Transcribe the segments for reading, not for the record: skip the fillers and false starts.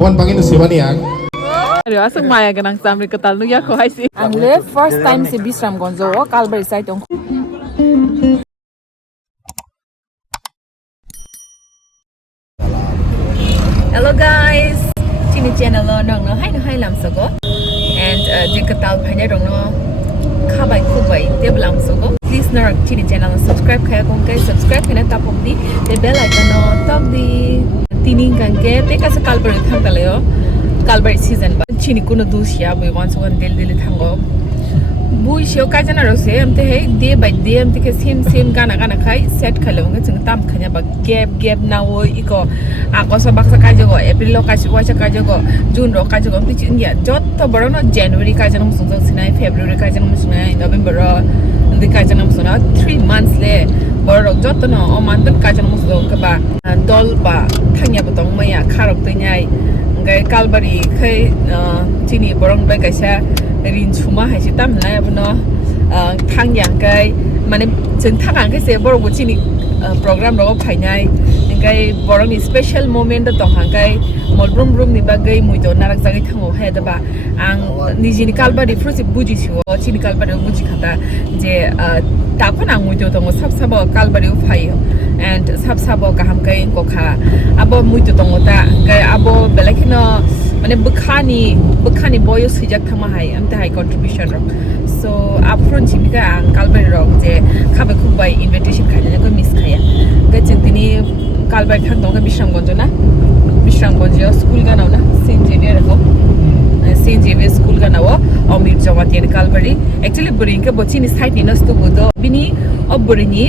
Bon pangin tu siapa ni yang? Ada asal maya ganang sambil ketal nu ya ko hai si. Angle first time si Bishramganj o Kalbari side ong. Hello guys, chini channel lo nong no hai lam sogo and je ketal phane rong no khabai khubai teb lam sogo. Please nor chini channel subscribe khaya kong kai subscribe khana tapok di the bell icon no top di tining kan ke te ka sa Kalbari thang taleo Kalbari season ba chini kuno dusia we want one del thango bui sio ka jana ro se amte he day by day amte ke same gana khai set khalo nga chung tam khanya ba gap na wo iko agosto baksa ka jogo april lo ka wacha ka jogo june ro ka jogo amte chin ya jot to baro no january ka jana musung sinai february ka jana musung november ro ndi ka jana musung 3 months le baro jot to no o mandan ka jana musung ka ba dol ba thangya ba tong maya kharok te nyai ngai Kalbari khai chini borong ba kaisa rin chuma hai si tam lai abno thang yang kai mane chung thang kai se borong chini program ro phai nyai ngai borong ni special moment to hang kai mol room ni ba gai mui do narak jagai thango he da ba ang nijini Kalbari frusi buji siwo chini Kalbari buji khata je tapon ang mui do to sab Kalbari phai and sab kaham kai ko kha abo mui to ta kai abo belakino mane bukhani boyo sijak thama hai amte hai contribution ro so upfront chimika ang Kalbari ro je khabe khumbai invitation khanya ko miss khaya ga chintini Kalbari thang dong ga Bishramganj school ga na Saint Xavier school ga na wo Amir Jamatia Kalbari actually buring ka bochini site ni nastu budo bini oburini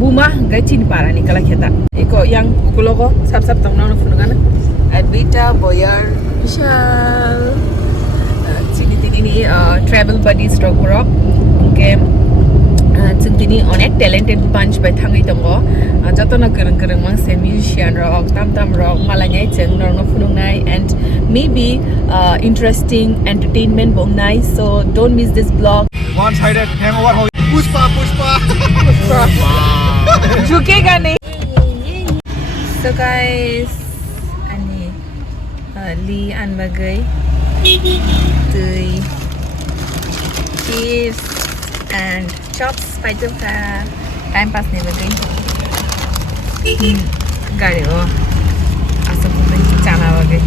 buma ga chin para ni kala kheta eko yang kulogo sap tong na funuga na Advita Boyar Vishal chini tini travel buddies ro rock okay chintini onek talented bunch by thangai tongo jotona kereng mang se musician rock tam rock malanyai cheng nor no funungai and maybe interesting entertainment bong nice so don't miss this vlog One sided hangover. Pushpa. झुकेगा नहीं so guys ani li anbagai tui chips and chops pai ka time pass ne bagai gari ho asa pun chana bagai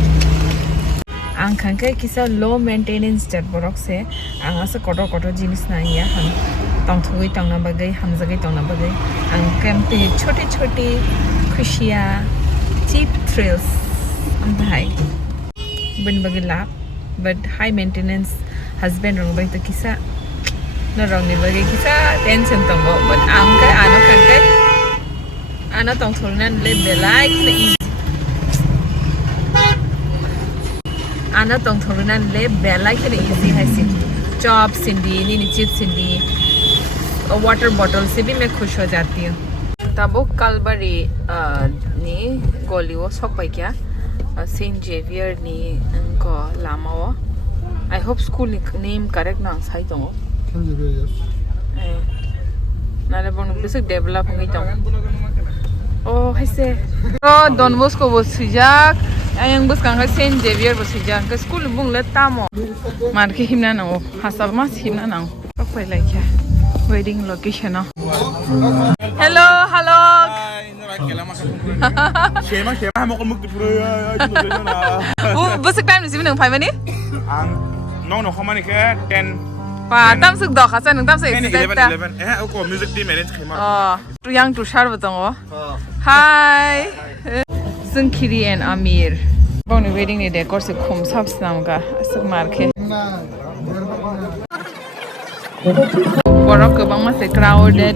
ang khangkai kisa low maintenance jar borok se ang asa kotor jinis na ya han tong thui tong na bagai hamjagai tong na bagai ang kemte छोटी खुशियां cheap thrills am bhai bin bagai lap but high maintenance husband rong bai to kisa na rong ni bagai kisa tension tong bo but ang kai ano khangkai ana tong thulnan le belai na ana tong thulnan le belai na easy hai si chop sindi ni chips sindi water bottle से भी मैं खुश हो जाती हूँ तब वो Kalbari नी गोली वो सब पाई क्या सेंट जेवियर नी उनको लामा वो I hope school name correct ना सही तो वो नाले बोलने के लिए डेवलप होंगे तो ओह ऐसे तो डॉन बॉस्को वो सिजाक yang bus kan Saint Xavier bus sijan ke school bung le tamo mar ke himna na o hasab mas himna na o koi like ya wedding location hello Shema mo ko mukti bus time ni nang phai mani no khamani ke 10 pa tam suk do khasa nang tam se exercise ta 11 ko music team arrange khima tu yang tu shar batango hi Chwngkhiri and Amir boni wedding ni decor se khum sab snam ka asuk mar ke borok bang mas crowded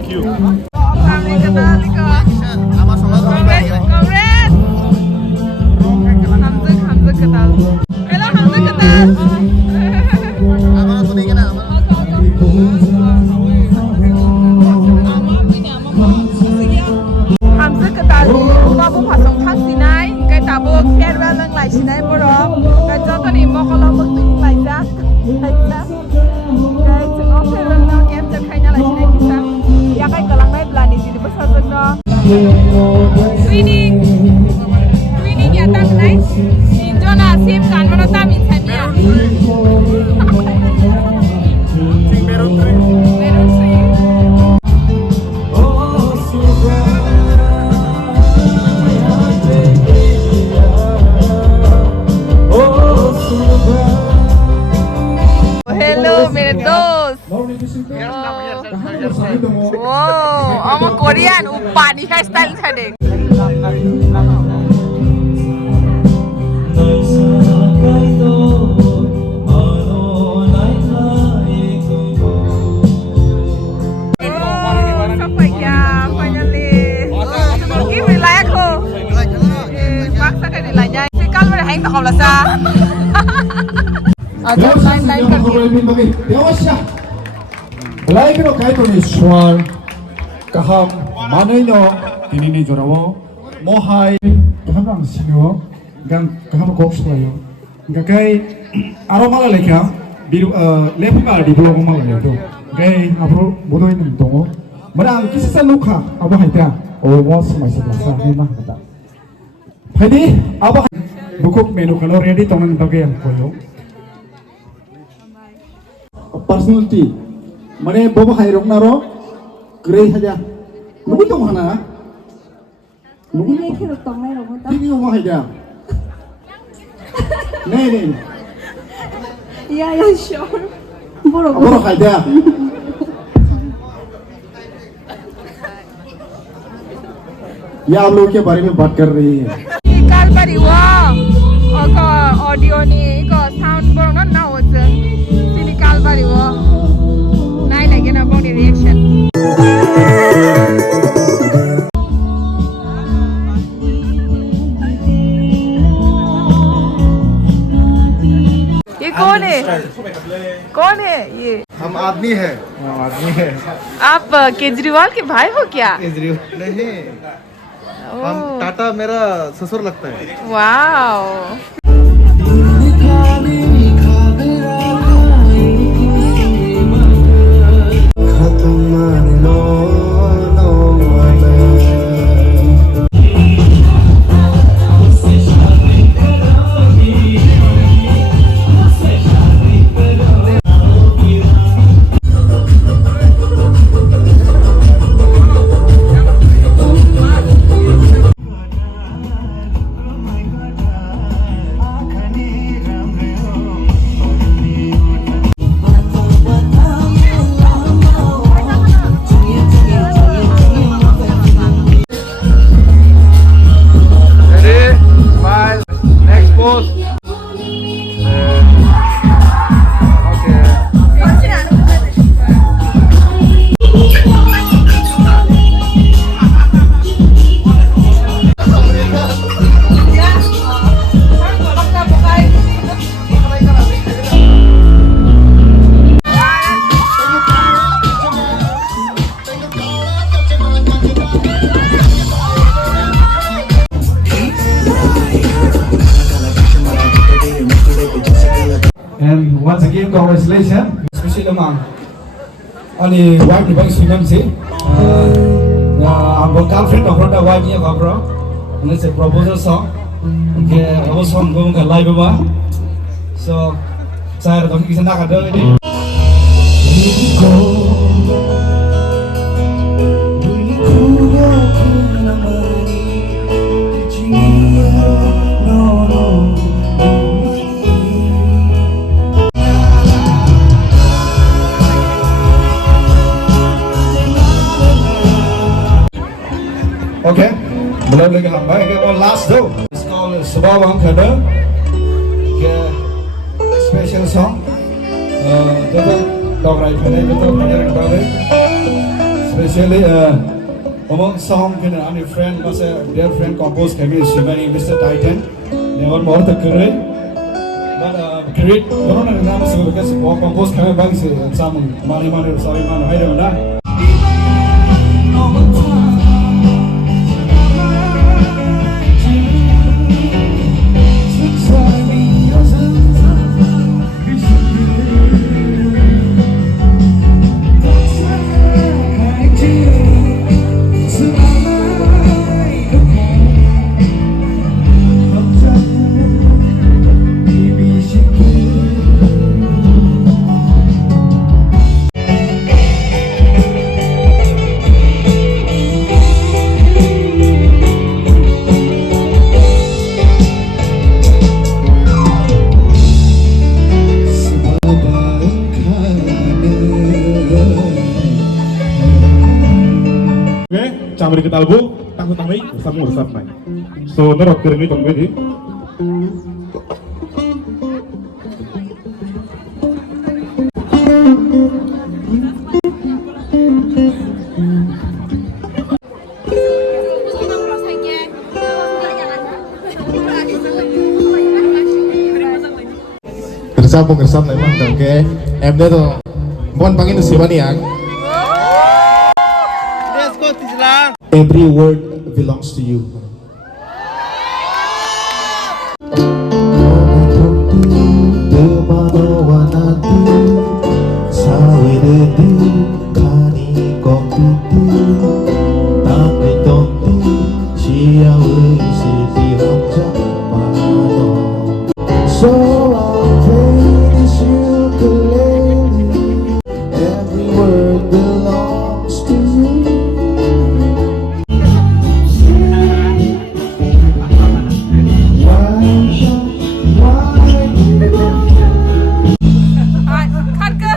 Sweeney Injona sim kan mana tami thamia. Meron tree. Hello मेरे दोस्त. Wow, I'm a Korean. Upani hairstyle था देख. Like no kaito ni swar kaham manai no ini ni jorawo mohai kaham ang sinyo gang kaham kok slayo gakai aromala lekha biru lepa di blog mala ledo gai apro bodoi nim tongo marang kisasa lukha aba haita o mos mai sa sa hai ma kata phadi aba bukuk menu kalo ready tongan bage ang koyo personality Mane bobo hai rok naro grey haja nubu tong hana nubu Ini kira tong mai rok ta. tini bobo haja nei Ya sure. Boro bobo haja ये आप लोग के बारे में बात कर रही है Kal bari wa. Oka audio ni ko sound boro na hoche. Sini kal bari wa. Nai lagi na bong reaction. ये कौन है? कौन है ये? हम आदमी है आप केजरीवाल के भाई हो क्या? नहीं हम टाटा मेरा ससुर लगता है wow and once again congratulations especially among only wife ni bang swimam si our girlfriend of the wife ni abro and it's a proposal song ke abo song go ka live ba so saya dong kisa nak ada ini Okay, belum lagi hamba. Okay, one last though. It's called Subawang Kada. Okay, special song. Jadi dog right pada itu pada recording. Especially among song kena ani friend masa dear friend compose kami Shimani Mr. Titan. Never more the great. But great. Orang nak nama sebab because compose kami bang se sama mana sorry mana ada mana. ketalbu tangku tangi sama urusan mai. So norok kerni tongbe di. Ngersam lại mang tầng cái em đấy thôi mon pangin tu siapa nih ang Let's go Tislang. every word belongs to you So I'll play this ukulele. Every word belongs to you. Khát cơ.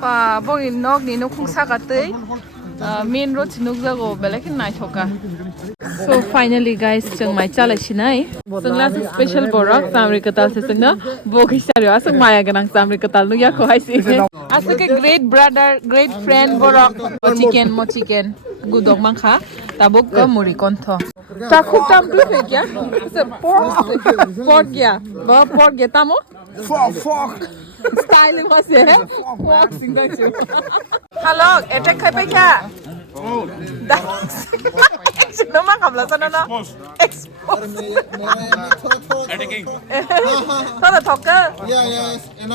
Và bông nóc ní nó không xa cả tới. Main road sinuk jago belakin nai thoka. So finally guys chang mai chala sinai. Sangla special borak samri katal se sangna bogi sario asang maya ganang samri katal nu ya ko hai si. Asake great brother, great friend borak mo chicken gudok mangkha tabuk ko muri kontho. Ta khub tam tu he kya? Se pork kya? Ba pork ge tamo? Fuck. Styling was here. Walk single chu. Hello, attack khai pai kya? Oh. No ma khamla sana na. Expose. Attacking. Thoda thokka.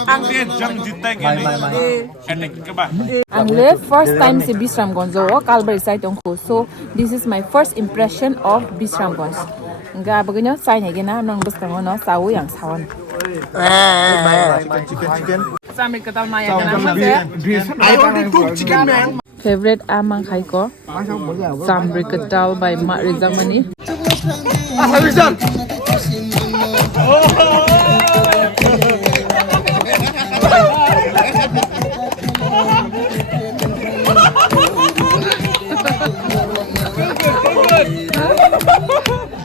Ang jang jitta ke nahi. Attack ke ba? Angle first time si Bishramganj o Kalbari side ongko. So this is my first impression of Bishramganj. Nga bagino sign hegena nong bustang no sawu yang sawan. Chicken. Samri katal maya ganang I ordered 2 chicken man. Favorite amang khai ko Samri Katal by Mak Rizamani. Habisan.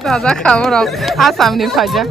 Dadah khabar aap Assam ni bhaja.